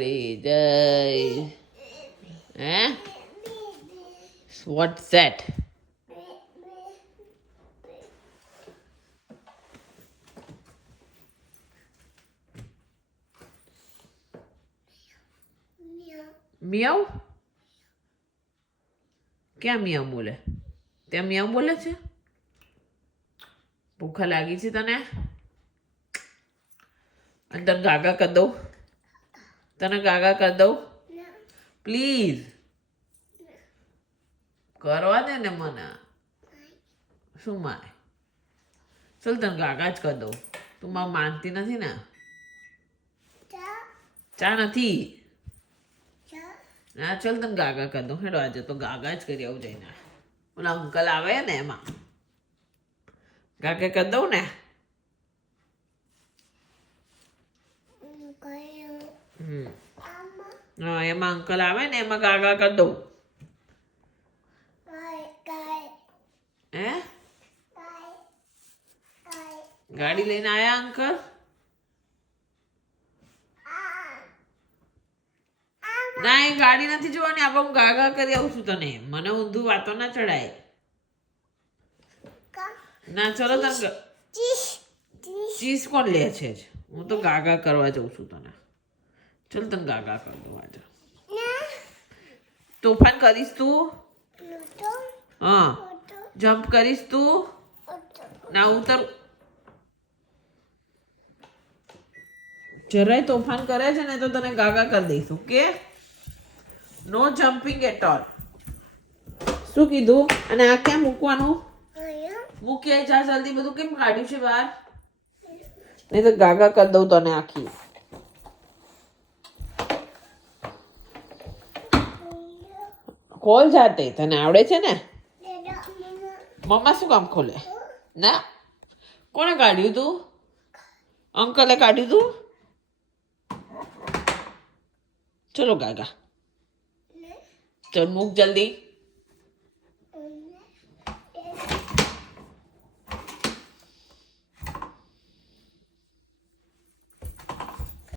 Jai. Eh? What's that? મિયાઉ ક્યાં મિયાઉ બોલે ત્યાં મિયાઉ બોલે છે ભૂખ લાગી છે તને અને તને ગાગા કરી દઉં તને ગાગા કરી દઉં પ્લીઝ કરવા દે ને મને શું મારે ચાલ તને ગાગા જ કરી દઉં તું મારે માનતી નથી ને ચા નથી હા ચાલ તને ગાગા કરી દઉં હેડો આજે તો ગાગા જ કરી આવું જઈને ઓલા અંકલ આવે ને એમાં ગાગા કરી દઉં ને હા એમાં અંકલ આવે ને એમાં ગાગા કરી દઉં હે ગાડી લઈને આયા અંકલ ના એ ગાડી નથી જોવાની આપણે હું ગાગા કરી આવું છું તને મને ઊંધું વાતો ના ચડાય ના ચલો તને ચીઝ કોણ લે છે હું તો ગાગા કરવા જઉં છું તને ચલ તને ગાગા કરી દઉં આજે તોફાન કરીશ તું હા જમ્પ કરીશ તું ના ઉતર જરાય તોફાન કરે છે ને તો તને ગાગા કરી દઈશ okay no jumping at all શું કીધું અને આ ક્યાં મૂકવાનું મૂકી જા જલ્દી બધું કેમ કાઢ્યું છે બહાર નહીં તો ગાગા કરી દઉં તને આખી ખોલ જાતે તને આવડે છે ને મમ્મા શું કામ ખોલે ના કોણે કાઢ્યું તું અંકલે કાઢ્યું તું ચલો ગાગા ચલ મૂક જલ્દી